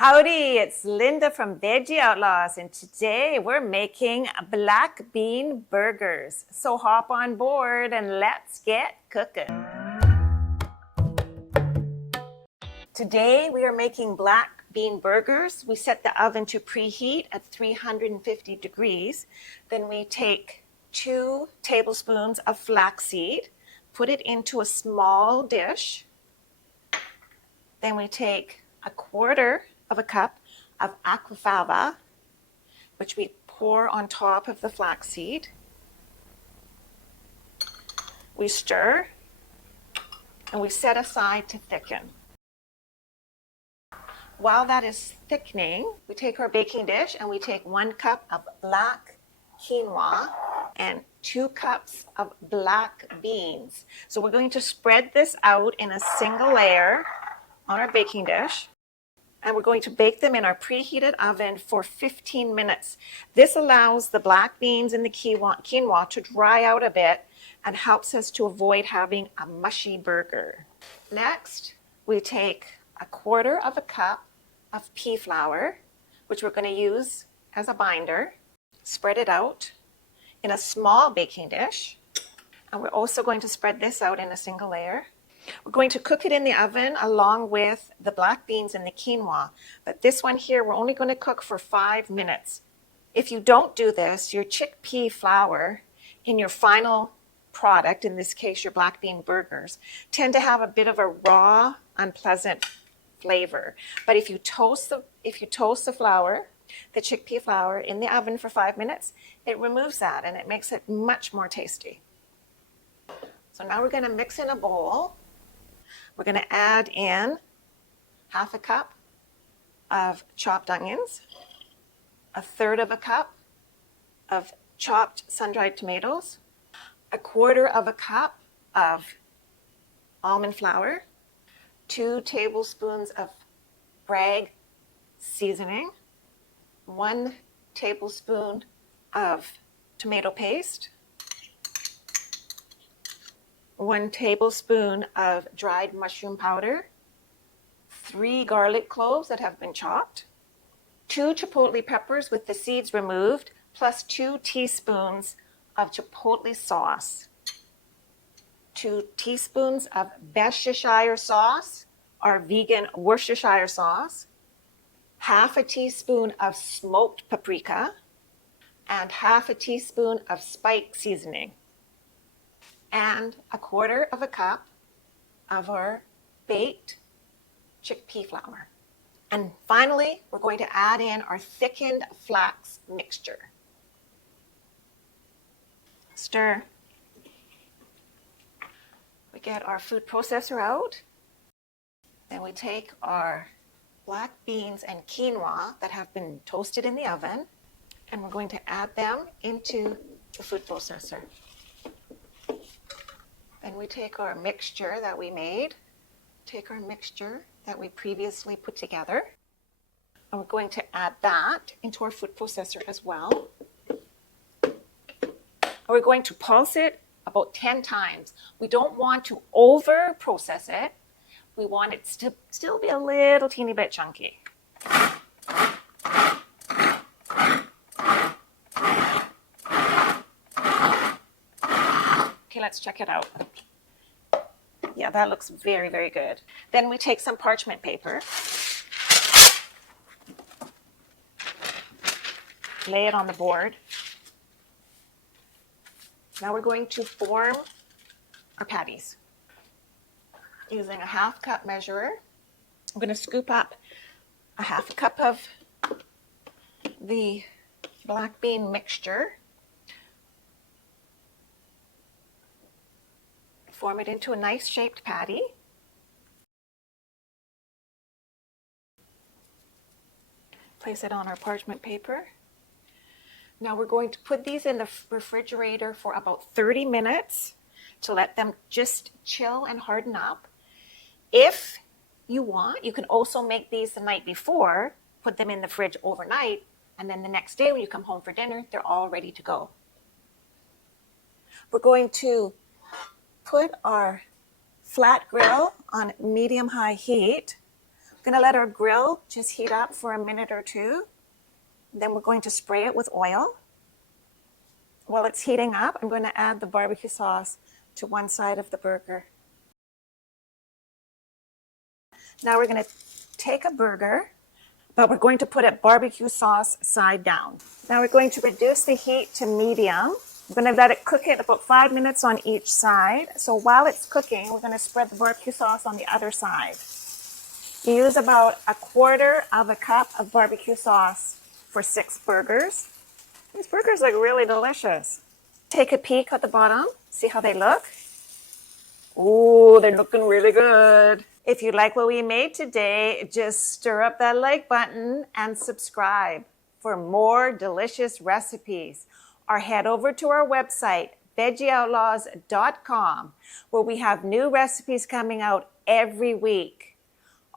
Howdy, it's Linda from Veggie Outlaws, and today we're making black bean burgers. So hop on board and let's get cooking. Today we are making black bean burgers. We set the oven to preheat at 350 degrees. Then we take 2 tablespoons of flaxseed, put it into a small dish. Then we take a quarter of a cup of aguafaba, which we pour on top of the flaxseed. We stir and we set aside to thicken. While that is thickening, we take our baking dish and we take 1 cup of black quinoa and 2 cups of black beans. So we're going to spread this out in a single layer on our baking dish. And we're going to bake them in our preheated oven for 15 minutes. This allows the black beans and the quinoa to dry out a bit and helps us to avoid having a mushy burger. Next, we take a quarter of a cup of pea flour, which we're going to use as a binder. Spread it out in a small baking dish. And we're also going to spread this out in a single layer. We're going to cook it in the oven along with the black beans and the quinoa. But this one here, we're only going to cook for 5 minutes. If you don't do this, your chickpea flour in your final product, in this case your black bean burgers, tend to have a bit of a raw, unpleasant flavor. But if you toast the flour, the chickpea flour, in the oven for 5 minutes, it removes that and it makes it much more tasty. So now we're going to mix in a bowl. We're going to add in half a cup of chopped onions, a third of a cup of chopped sun-dried tomatoes, a quarter of a cup of almond flour, 2 tablespoons of Bragg seasoning, 1 tablespoon of tomato paste, 1 tablespoon of dried mushroom powder, 3 garlic cloves that have been chopped, 2 chipotle peppers with the seeds removed, plus 2 teaspoons of chipotle sauce, 2 teaspoons of Worcestershire sauce, or vegan Worcestershire sauce, half a teaspoon of smoked paprika, and half a teaspoon of spike seasoning, and a quarter of a cup of our baked chickpea flour. And finally, we're going to add in our thickened flax mixture. Stir. We get our food processor out. Then we take our black beans and quinoa that have been toasted in the oven, and we're going to add them into the food processor. Then we take our mixture that we made, take our mixture that we previously put together, and we're going to add that into our food processor as well. And we're going to pulse it about 10 times. We don't want to over process it. We want it to still be a little teeny bit chunky. Okay, let's check it out. Yeah, that looks very, very good. Then we take some parchment paper, lay it on the board. Now we're going to form our patties. Using a half cup measurer, I'm going to scoop up a half a cup of the black bean mixture. Form it into a nice shaped patty. Place it on our parchment paper. Now we're going to put these in the refrigerator for about 30 minutes to let them just chill and harden up. If you want, you can also make these the night before, put them in the fridge overnight, and then the next day when you come home for dinner, they're all ready to go. We're going to put our flat grill on medium-high heat Going to let our grill just heat up for a minute or two. Then we're going to spray it with oil. While it's heating up, I'm going to add the barbecue sauce to one side of the burger. Now we're going to take a burger, but we're going to put it barbecue sauce side down. Now we're going to reduce the heat to medium. We're going to let it cook it about 5 minutes on each side. So while it's cooking, we're going to spread the barbecue sauce on the other side. You use about 1/4 cup of barbecue sauce for 6 burgers. These burgers look really delicious. Take a peek at the bottom, see how they look. Ooh, they're looking really good. If you like what we made today, just stir up that like button and subscribe for more delicious recipes. Or head over to our website, veggieoutlaws.com, where we have new recipes coming out every week.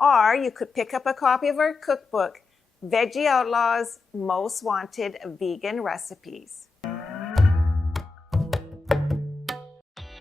Or you could pick up a copy of our cookbook, Veggie Outlaws Most Wanted Vegan Recipes.